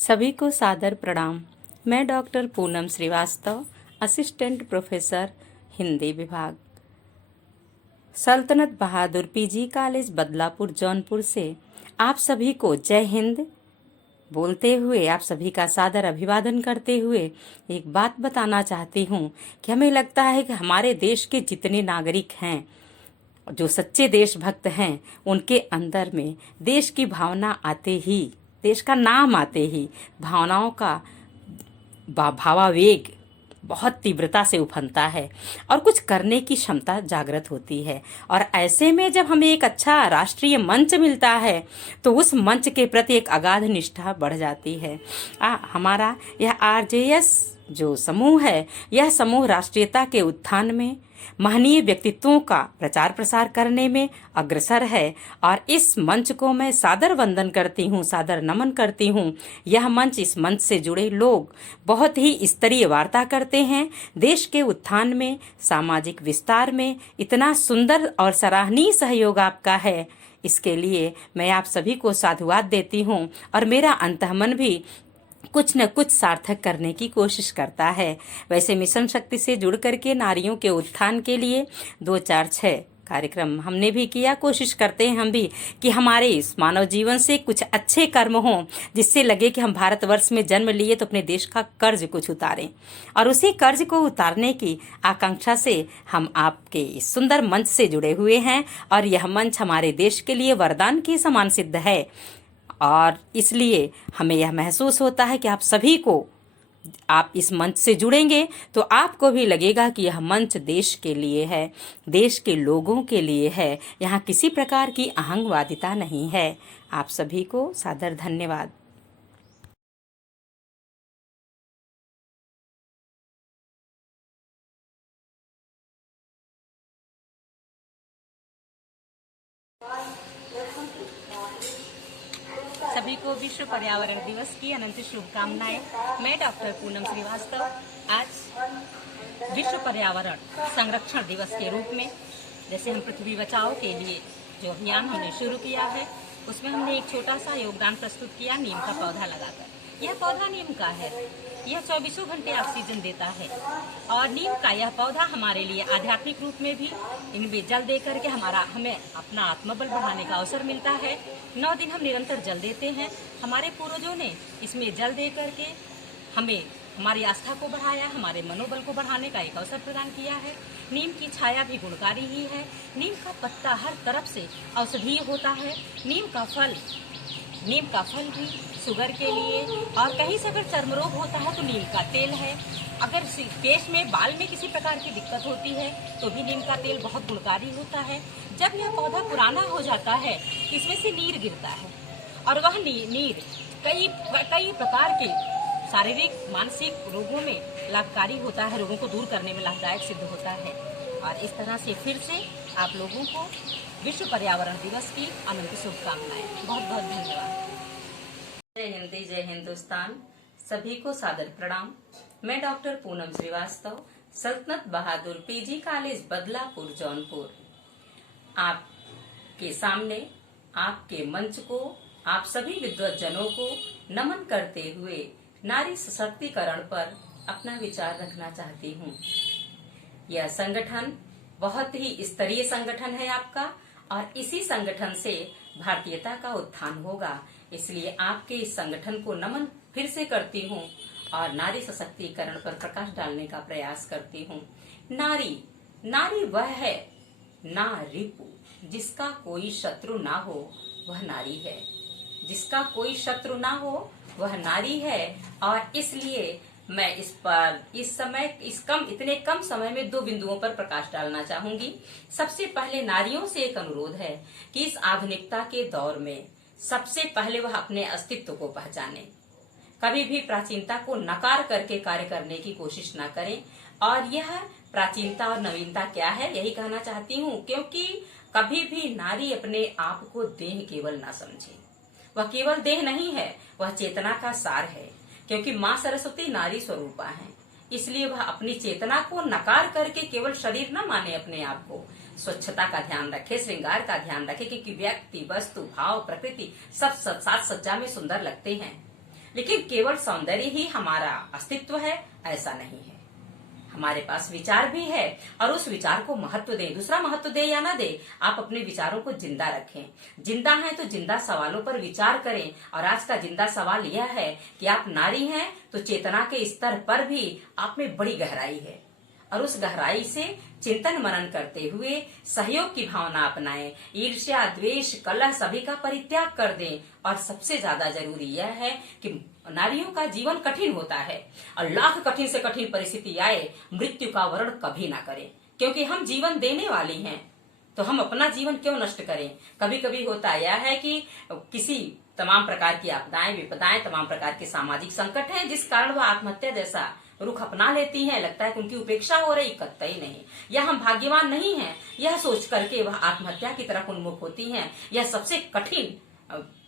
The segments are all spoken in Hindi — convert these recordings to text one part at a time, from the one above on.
सभी को सादर प्रणाम। मैं doctor Poonam Srivastava, assistant professor Hindi विभाग, सल्तनत बहादुर पीजी कॉलेज बदलापुर जौनपुर से आप सभी को जय हिंद बोलते हुए, आप सभी का सादर अभिवादन करते हुए एक बात बताना चाहती हूँ कि हमें लगता है कि हमारे देश के जितने नागरिक हैं, जो सच्चे देशभक्त हैं, उनके अंदर में देश की भावना आते ही, देश का नाम आते ही भावनाओं का भावावेग बहुत तीव्रता से उफनता है और कुछ करने की क्षमता जागृत होती है। और ऐसे में जब हमें एक अच्छा राष्ट्रीय मंच मिलता है तो उस मंच के प्रति एक अगाध निष्ठा बढ़ जाती है। हमारा यह आरजेएस जो समूह है, यह समूह राष्ट्रीयता के उत्थान में, महनीय व्यक्तित्वों का प्रचार प्रसार करने में अग्रसर है। और इस मंच को मैं सादर वंदन करती हूँ, सादर नमन करती हूँ। यह मंच, इस मंच से जुड़े लोग बहुत ही स्तरीय वार्ता करते हैं। देश के उत्थान में, सामाजिक विस्तार में इतना सुंदर और सराहनीय सहयोग आपका है, इसके लिए मैं आप सभी को साधुवाद देती हूँ। और मेरा अंतःमन भी कुछ न कुछ सार्थक करने की कोशिश करता है। वैसे मिशन शक्ति से जुड़ करके नारियों के उत्थान के लिए 2-4-6 कार्यक्रम हमने भी किया। कोशिश करते हैं हम भी कि हमारे इस मानव जीवन से कुछ अच्छे कर्म हों, जिससे लगे कि हम भारतवर्ष में जन्म लिए तो अपने देश का कर्ज कुछ उतारें। और उसी कर्ज को उतारने की आकांक्षा से हम आपके इस सुंदर मंच से जुड़े हुए हैं। और यह मंच हमारे देश के लिए वरदान के समान सिद्ध है। और इसलिए हमें यह महसूस होता है कि आप सभी को, आप इस मंच से जुड़ेंगे तो आपको भी लगेगा कि यह मंच देश के लिए है, देश के लोगों के लिए है। यहाँ किसी प्रकार की अहंगवादिता नहीं है। आप सभी को सादर धन्यवाद। सभी को विश्व पर्यावरण दिवस की अनंत शुभकामनाएं। मैं डॉक्टर पूनम श्रीवास्तव आज विश्व पर्यावरण संरक्षण दिवस के रूप में, जैसे हम पृथ्वी बचाओ के लिए जो अभियान हमने शुरू किया है, उसमें हमने एक छोटा सा योगदान प्रस्तुत किया नीम का पौधा लगाकर। यह पौधा नीम का है, यह 24 घंटे ऑक्सीजन देता है। और नीम का यह पौधा हमारे लिए आध्यात्मिक रूप में भी, इनमें जल दे करके हमें अपना आत्मबल बढ़ाने का अवसर मिलता है। 9 दिन हम निरंतर जल देते हैं। हमारे पूर्वजों ने इसमें जल दे करके हमें हमारी आस्था को बढ़ाया, हमारे मनोबल को बढ़ाने का एक अवसर प्रदान किया है। नीम की छाया भी गुणकारी ही है। नीम का पत्ता हर तरफ से औषधीय होता है। नीम का फल भी शुगर के लिए, और कहीं से अगर चर्म रोग होता है तो नीम का तेल है। अगर केश में, बाल में किसी प्रकार की दिक्कत होती है तो भी नीम का तेल बहुत गुणकारी होता है। जब यह पौधा पुराना हो जाता है, इसमें से नीर गिरता है और वह नीर कई प्रकार के शारीरिक, मानसिक रोगों में लाभकारी होता है, रोगों को दूर करने में लाभदायक सिद्ध होता है। और इस तरह से फिर से आप लोगों को विश्व पर्यावरण दिवस की अनंत शुभकामनाएं। बहुत बहुत धन्यवाद। जय हिंदी, जय हिंदुस्तान। सभी को सादर प्रणाम। मैं डॉक्टर पूनम श्रीवास्तव, सल्तनत बहादुर पीजी कॉलेज बदलापुर जौनपुर, आपके सामने, आपके मंच को, आप सभी विद्वज्जनों को नमन करते हुए नारी सशक्तिकरण पर अपना विचार रखना चाहती हूँ। यह संगठन बहुत ही स्तरीय संगठन है आपका, और इसी संगठन से भारतीयता का उत्थान होगा। इसलिए आपके इस संगठन को नमन फिर से करती हूँ और नारी सशक्तिकरण पर प्रकाश डालने का प्रयास करती हूँ। नारी वह है, ना रिपु, जिसका कोई शत्रु ना हो वह नारी है। जिसका कोई शत्रु ना हो वह नारी है। और इसलिए मैं इतने कम समय में 2 बिंदुओं पर प्रकाश डालना चाहूंगी। सबसे पहले नारियों से एक अनुरोध है कि इस आधुनिकता के दौर में सबसे पहले वह अपने अस्तित्व को पहचाने। कभी भी प्राचीनता को नकार करके कार्य करने की कोशिश ना करें। और यह प्राचीनता और नवीनता क्या है, यही कहना चाहती हूँ, क्योंकि कभी भी नारी अपने आप को देह केवल ना समझे। वह केवल देह नहीं है, वह चेतना का सार है। क्योंकि माँ सरस्वती नारी स्वरूपा है, इसलिए वह अपनी चेतना को नकार करके केवल शरीर न माने, अपने आप को स्वच्छता का ध्यान रखे, श्रृंगार का ध्यान रखे, क्योंकि व्यक्ति, वस्तु, भाव, प्रकृति सब साज सज्जा में सुंदर लगते हैं। लेकिन केवल सौंदर्य ही हमारा अस्तित्व है ऐसा नहीं है। हमारे पास विचार भी है और उस विचार को महत्व दें। दूसरा महत्व दे या ना दे, आप अपने विचारों को जिंदा रखें। जिंदा हैं तो जिंदा सवालों पर विचार करें। और आज का जिंदा सवाल यह है कि आप नारी हैं तो चेतना के स्तर पर भी आप में बड़ी गहराई है, और उस गहराई से चिंतन मनन करते हुए सहयोग की भावना अपनाएं। ईर्ष्या, द्वेष, कलह सभी का परित्याग कर दें। और सबसे ज्यादा जरूरी यह है कि नारियों का जीवन कठिन होता है, और लाख कठिन से कठिन परिस्थिति आए, मृत्यु का वर्ण कभी ना करें, क्योंकि हम जीवन देने वाली हैं, तो हम अपना जीवन क्यों नष्ट करें। कभी कभी होता यह है कि किसी तमाम प्रकार की आपदाएं, विपदाएं, तमाम प्रकार के सामाजिक संकट हैं, जिस कारण वह आत्महत्या जैसा रुख अपना लेती हैं। लगता है कि उनकी उपेक्षा हो रही, कतई नहीं। या हम भाग्यवान नहीं हैं, यह सोच करके वह आत्महत्या की तरफ उन्मुख होती हैं। यह सबसे कठिन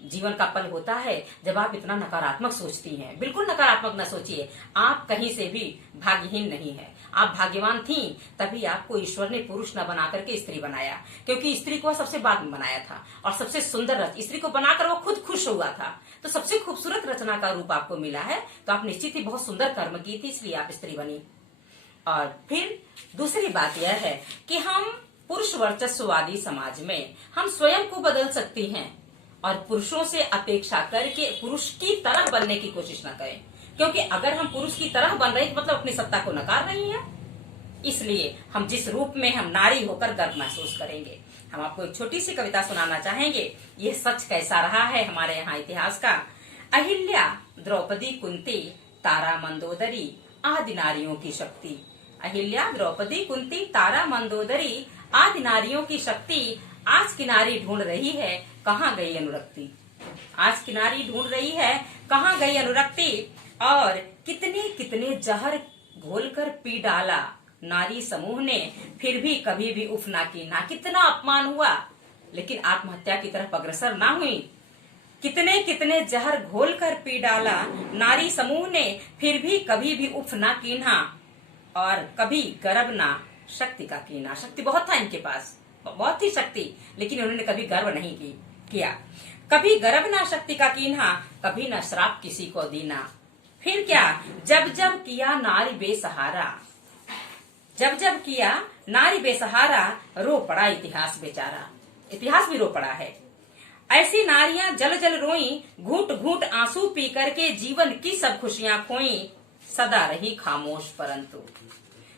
जीवन का पल होता है जब आप इतना नकारात्मक सोचती हैं। बिल्कुल नकारात्मक न सोचिए, आप कहीं से भी भाग्यहीन नहीं है। आप भाग्यवान थी, तभी आपको ईश्वर ने पुरुष न बना करके स्त्री बनाया, क्योंकि स्त्री को सबसे बाद में बनाया था। और सबसे सुंदर स्त्री को बनाकर वो खुद खुश हुआ था, तो सबसे खूबसूरत रचना का रूप आपको मिला है। तो आप निश्चित ही बहुत सुंदर कर्म की थी, इसलिए आप स्त्री बनी। और फिर दूसरी बात यह है कि हम पुरुष वर्चस्ववादी समाज में हम स्वयं को बदल सकती हैं, और पुरुषों से अपेक्षा करके पुरुष की तरह बनने की कोशिश न करें, क्योंकि अगर हम पुरुष की तरह बन रहे हैं मतलब अपनी सत्ता को नकार रही हैं। इसलिए हम जिस रूप में हम नारी होकर गर्व महसूस करेंगे। हम आपको एक छोटी सी कविता सुनाना चाहेंगे। यह सच कैसा रहा है हमारे यहाँ इतिहास का। अहिल्या, द्रौपदी, कुंती, तारा, मंदोदरी, आदि नारियों की शक्ति। अहिल्या, द्रौपदी, कुंती, तारा, मंदोदरी, आदि नारियों की शक्ति आज की नारी ढूंढ रही है, कहाँ गई अनुरक्ति। आज की नारी ढूंढ रही है, कहाँ गई अनुरक्ति। और कितने कितने जहर घोलकर पी डाला नारी समूह ने, फिर भी कभी भी उफ ना की ना। कितना अपमान हुआ, लेकिन आत्महत्या की तरफ अग्रसर ना हुई। कितने कितने जहर घोलकर पी डाला नारी समूह ने, फिर भी कभी भी उफ ना कीन्हा, और कभी गर्व ना शक्ति का कीना। शक्ति बहुत था इनके पास, बहुत थी शक्ति, लेकिन उन्होंने कभी गर्व नहीं किया। कभी गर्व ना शक्ति का कीन्हा, कभी ना श्राप किसी को दीना। फिर क्या, जब जब किया नारी बेसहारा, जब जब किया नारी बेसहारा, रो पड़ा इतिहास बेचारा। इतिहास भी रो पड़ा है। ऐसी नारियां जल जल रोई, घूट घूट आंसू पी करके जीवन की सब खुशियां खोई। सदा रही खामोश परंतु,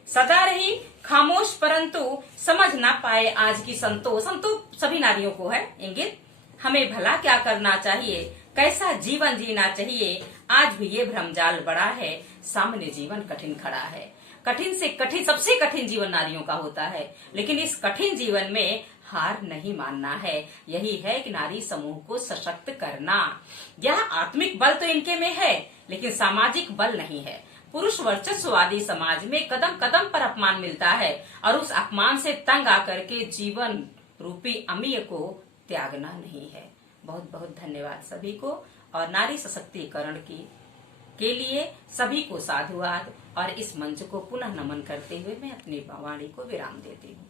सदा रही खामोश परंतु समझ ना पाए आज की संतोष। हम तो सभी नारियों को है इंगित, हमें भला क्या करना चाहिए, कैसा जीवन जीना चाहिए। आज भी ये भ्रमजाल बड़ा है, सामने जीवन कठिन खड़ा है। कठिन से कठिन, सबसे कठिन जीवन नारियों का होता है, लेकिन इस कठिन जीवन में हार नहीं मानना है। यही है कि नारी समूह को सशक्त करना। यह आत्मिक बल तो इनके में है, लेकिन सामाजिक बल नहीं है। पुरुष वर्चस्ववादी समाज में कदम कदम पर अपमान मिलता है, और उस अपमान से तंग आकर के जीवन रूपी अमीय को त्यागना नहीं है। बहुत बहुत धन्यवाद सभी को, और नारी सशक्तिकरण के लिए सभी को साधुवाद। और इस मंच को पुनः नमन करते हुए मैं अपनी वाणी को विराम देती हूँ।